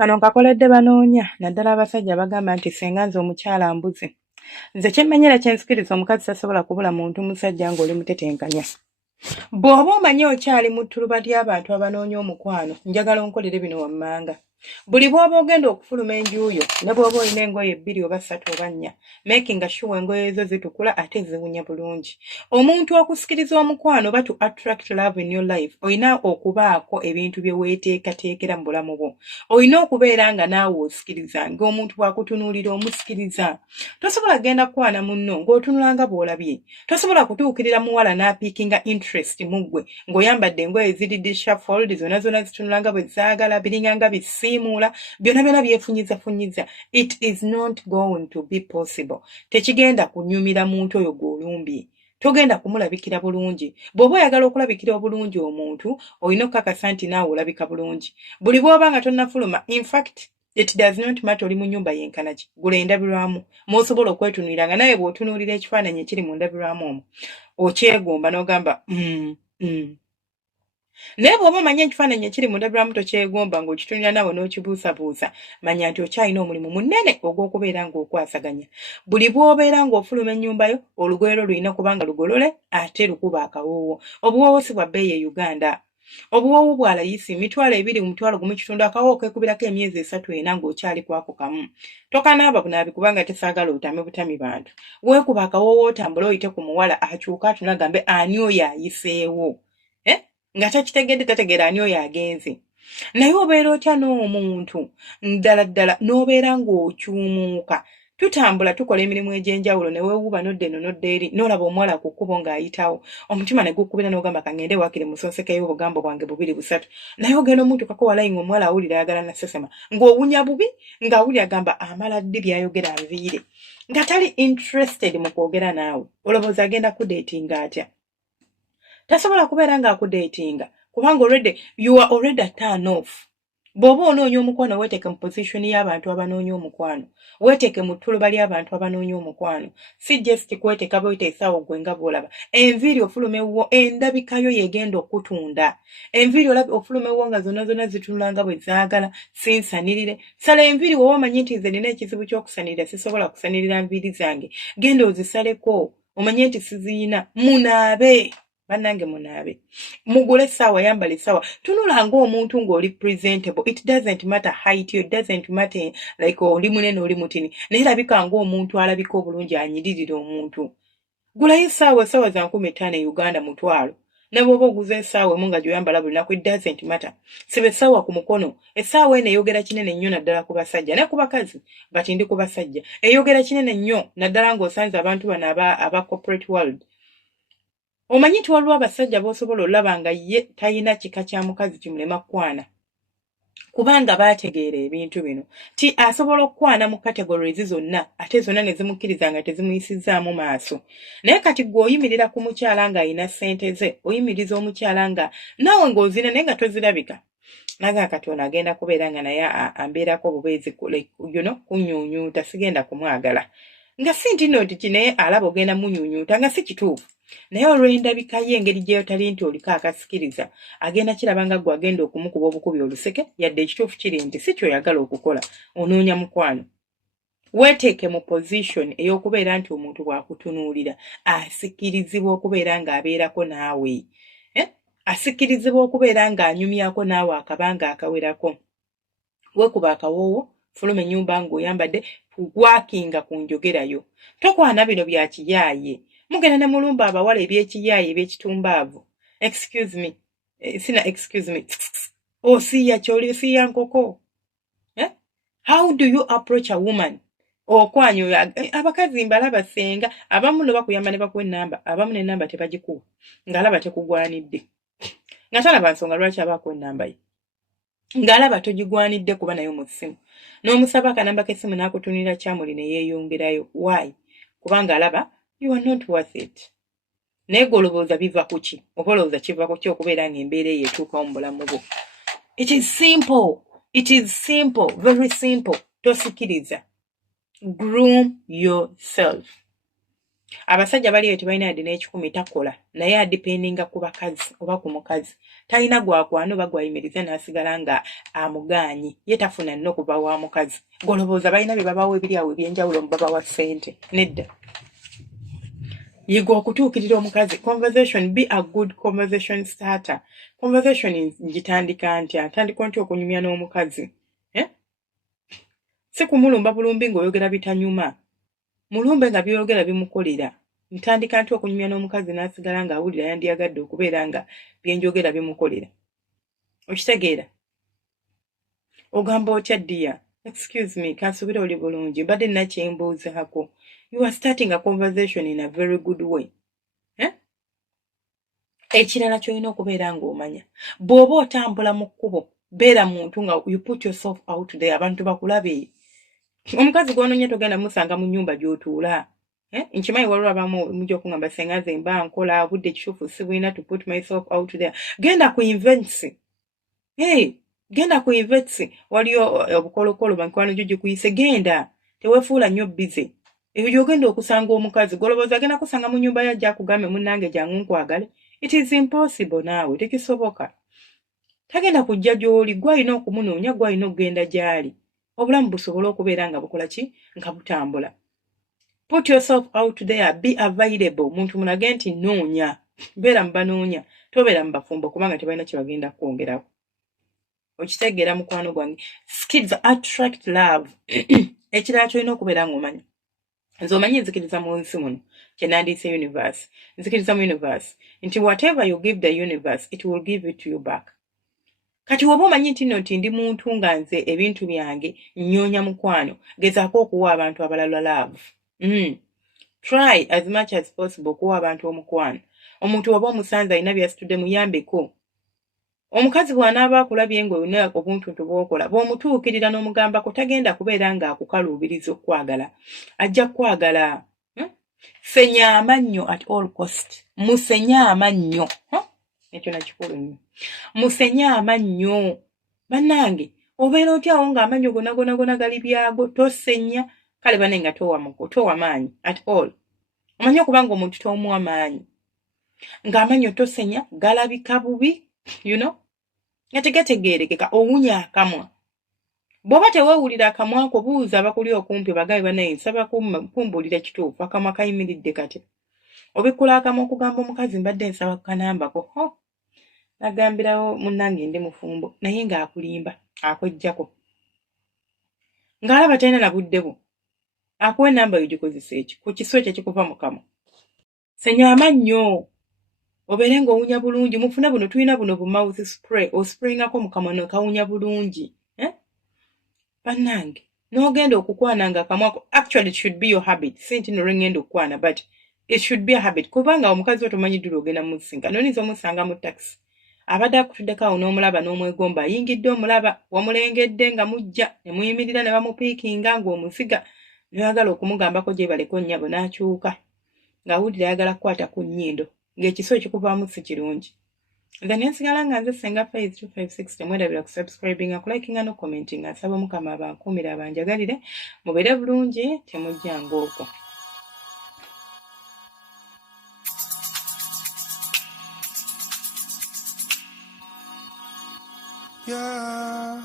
Kano nkakoledde banoonya naddala abasajja bagamba nti senga nze omukyala mbuzi. Nze kyemmenyera kyensikiriza omukazi tasobola kubula muntu musajja ng'oli mutetenkanya. Bw'oba omanyi okyali mu ttuluba ly'abantu abanoonya omukwano, njagala onkolere bino wammanga. Buli bw'oba ogenda okufuluma enjuuyo ne bw'oba olina engoye 2 oba 3 oba 4, making sure engoye ezo zitukula ate ziwunya bulungi. Omuntu okusikiriza omukwano oba to attract love in your life, olina okubaako ebintu bye weeteekateekera mu bulamu bwo. Olina okubeera nga naawe osikiriza, ng'omuntu bw'akutunuulira omusikiriza. Tosobola genda kukwana munno ng'otunulanga bw'olabye. Tosobola kutuukirira muwala n'apiikinga interest mu ggwe ng'oyambadde engoye ziri disheveled, zonna zitunulanga bwe zaagala, biringanga bisiimuula, byonna byefunyiza. It is not going to be possible. Tekigenda kunyumira muntu oyo gw'olumbye. Togenda kumulabikira bulungi. Bw'oba oyagala okulabikira obulungi omuntu, olina okukakasa nti naawe olabika bulungi. Buli bw'oba nga tonnafuluma, in fact, it does not matter oli mu nnyumba yenkana ki, gula endabirwamu mw'osobola okwetunuuliranga, naye bw'otunuulira ekifaananyi ekiri mu ndabirwamu omwo, okyegomba n'ogamba naye bw'oba omanyi ekifaananyi ekiri mu ndabirwamu tokyegomba ng'okitunira naawe n'okibuusabuusa, manya nti okyalina omulimu munene ogw'okubeera ng'okwasaganya. Buli bw'obeera ng'ofuluma ennyumba yo, olugoye lwo lulina kuba nga lugolole ate lukuba akawoowo. Obuwoowo si bwa bbeeyi e Uganda. Obuwoowo bwa layisi 2,000 mu 1,500, akawoowo keekubirako emyezi 3-4 ng'okyali kwako kamu. Tokanaaba bunaabi kubanga tesaagala otame butami bantu. Weekuba akawoowo otambule oyite ku muwala akyuka atunula agambe ani oyo ayiseewo. Nga takitegedde tategeera ani oyo agenze. Naye obeera otya n'omuntu ddala n'obeera ng'okyumuuka. Tutambula tukola emirimu egy'enjawulo ne weewuuba n'odda eno n'odda eri n'olaba omuwala ku kkubo ng'ayitawo, omutima ne gukubira n'ogamba kangende wakiri musonsekeyo obugambo bwange 2-3. Naye ogenda omuntukako walayinga omuwala awulira ayagala nasesema ng'owunya bubi ng'awulira agamba amala ddi byayogera nviire, nga tali interested mu kwogera naawe. Olowooza agenda kudeetinga atya? Tasobola kubeera ng'akudeetinga kubanga you are already a turn off. Bw'oba onoonya omukwano weeteeke mu position y'abantu abanoonya omukwano. Weeteeke mu ttuluba ly'abantu abanoonya omukwano. Si just kweteeka bw'oteesaawo gwe nga bw'olaba. Enviiri ofulumewwo endabikayo yegenda okutunda. Enviiri ofulumewwo nga zonna zitunulanga bwe zaagala, sinsanirire. Sala enviiri wowe omanyi nti nze nina ekizibu ky'okusanirira, sisobola kusanirira nviiri zange. Genda ozisaleko, omanye nti siziyina. Munaabe. Bannange munaabe. Mugule essaawa, yambala essaawa. Tunula ng'omuntu ng'oli presentable. It doesn't matter height, it doesn't matter like oli munene oli mutini. Naye labika ng'omuntu alabika obulungi anyiririra omuntu. Gulayo essaawa za 5,000 Uganda mu 1,000. Ne bw'oba oguza essaawa emu nga gy'oyambala buli lunaku, it doesn't matter. Siba essaawa ku mukono. Essaawa eno eyogera kinene nnyo naddala ku basajja ne ku bakazi, bati ndi ku basajja. Eyogera kinene nnyo naddala ng'osanze abantu bano aba corporate world. Omanyi nti waliwo abasajja b'osobola olaba nga ye talina kika kya mukazi kimulema kukwana. Kubanga baategeera ebintu bino. Ti asobola okukwana mu categories zonna, ate zonna ne zimukkiriza nga tezimuyisizaamu maaso. Naye kati gwe oyimirira ku mukyala ng'ayina ssente ze, oyimiriza omukyala nga naawe ng'ozina naye nga tozirabika. Naga kati ono agenda kubeera nga naye ambeerako obubeezi kunnyuunyuuta, sigenda kumwagala. Nga si ntino nti kinaye alaba ogenda munyuunyuuta nga si kituufu. Naye olw'endabika ye engeri gye yotali nti oliko akasikiriza, agenda kiraba nga gwe agenda okumukuba obukubi oluseke, yadde ekituufu kiri nti si kyoyagala okukola, onoonya mukwano. Weeteeke mu position ey'okubeera nti omuntu bw'akutunuulira asikirizibwa okubeera ng'abeerako naawe. Asikirizibwa okubeera ng'anyumyako naawe akabanga akawerako. Weekuba akawoowo, fuluma ennyumba ng'oyambadde, waakinga ku njogerayo. Tokwana bino bya kiyaaye. Mugenda ne mulumba abawala eby'ekiyaaye eby'ekitumbaavu. Excuse me. Osiya kyoli, osiya nkoko. How do you approach a woman? Okwanyo abakazi mbalaba senga, abamu no bakuyamba ne bakuwa ennamba, abamu n'ennamba tebagikuwa. Ng'alaba tekugwanidde. Nga talaba nsonga lwaki abakuwa ennamba ye. Ng'alaba togigwanidde kuba nayo mu ssimu. N'omusaba akanamba k'essimu n'akutunira kyamuli ne yeeyongerayo. Why? Kubanga alaba you are not worth it. Naye golobooza biva ku ki? Oba olowooza kiva ku ki okubeera ng'embeera eyo etuukawo mu bulamu bwo? It is simple. It is simple. Very simple. Tosikiriza. Groom yourself. abasajja baliyo tebalina yadde n'ekikumi takola naye adipendinga ku bakazi oba ku mukazi talina gwakwano bagwayimiriza n'asigala nga amugaanyi ye tafuna nno okuva wa mukazi golobooza balina bye babawo ebiryawo ebyenjawulo mubabawa ssente nedda yiga okutuukirira omukazi. Conversation, be a good conversation starter. Conversation ngitandika ntya? Ntandika ntya okunyumya n'omukazi? Si kumulumba bulumbi ng'oyogera bitanyuma. Mulumbe nga byogera bimukolera. Ntandika ntya okunyumya n'omukazi n'asigala ng'awulira yandiyagadde okubeera nga byenjogera bimukolera. Okitegeera? Ogamba otya ddiya? Excuse me, kansubire oli bulungi. Mbadde nakyembuuzaako. You are starting a conversation in a very good way. Ekirala ky'olina okubeera ng'omanya. Bw'oba otambula mu kkubo, beera muntu nga you put yourself out there, abantu bakulabe. Omukazi gw'onoonya togenda musanga mu nnyumba gy'otuula. Nkimanyi waliwo abamu mujja okungamba senga ze mba nkola budde kituufu si bwina to put myself out there. Genda ku events. Genda ku events. Waliyo obukolokolo bankwano gyo gikuyise genda. Teweefuula nnyo busy. Ebyo ogenda okusanga omukazi golobooza agenda kusanga mu nnyumba yajja akugambe munnange jangu nkwagale. It is impossible naawe tekisoboka. Tagenda kujja gy'oli gw'alina okumunoonya gw'alina okugenda gy'ali. Obulamu busobole okubeera nga bukola ki nga butambula. Put yourself out there, be available. Muntu mulage nti noonya. Beera mu banoonya. Tobeera mu bafumbo kubanga tebalina kye bagenda kwongerawo. Okitegeera mukwano gwange. Skills attract love. Ekirala ky'olina okubeera ng'omanya. Nze omanyi nzikiriza mu nsi muno kye nandiise universe. Nzikiriza mu universe nti whatever you give the universe it will give it to you back. Kati woba omanyi nti ndi muntu nga nze ebintu byange nnyonya mukwano gezaako okuwa abantu abalala love. Try as much as possible okuwa abantu omukwano. Omuntu woba omusanze alina by'asitudde muyambeko. Omukazi bw'anaaba akulabye ng'olina obuntuntu bw'okola bw'omutuukirira n'omugambako tagenda kubeera ng'akukaluubiriza okwagala. Ajja kwagala. Senya amannyo at all cost. Musenya amannyo. Ekyo nakikulu nnyo. Musenya amannyo. Bannange obeera otyawo ng'amannyo gonna gali byago tosenya kale bane nga towa maanyi at all. Omanyi okubanga omuntu tomuwa maanyi. Ng'amannyo tosenya galabika bubi. You know? Gategeerekeka owunya akamwa. Bw'oba teweewulira akamwa ko buuza abakuli okumpi bagabe banaye nsaba kumbuulira kituufu akamwa kayimiridde kati. Obikkula akamwa okugamba omukazi mbadde nsaba kukanambako. Nagambirawo munnange ndi mufumbo naye ng'akulimba akwejjako. Ng'alaba talina na budde bwo. Akuwa ennamba yo gikozesa eki ku kiso ekyo kikuva mu kamwa. Senya amannyo. Obeere ng'owunya bulungi mufune buno tulina buno bu mouth spray osprayingako mu kamwa n'okawunya bulungi. Bannange n'ogenda okukwana nga akamwako actually it should be your habit. Si nti n'olwengenda okukwana but it should be a habit. Kubanga omukazi otomanyi ddula ogenda musinga noniza omusanga mu taxi. Abadde akutuddeko awo n'omulaba n'omwegomba ayingidde omulaba wamulengedde nga mujja ne muyimirira ne bamupiikinga ng'omusiga n'oyagala okumugambako gye baleko nnyabo n'akyuka ng'awulira ayagala kukwata ku nnyindo ng'ekiso ekikuvaamu si kirungi. Nze ne nsigala nga nze Senga Faiz 256 temwerabira ku subscribinga ku likinga no commentinga nsaba Mukama abankuumire abanjagalire mubeere bulungi temujjanga okwo. Yeah.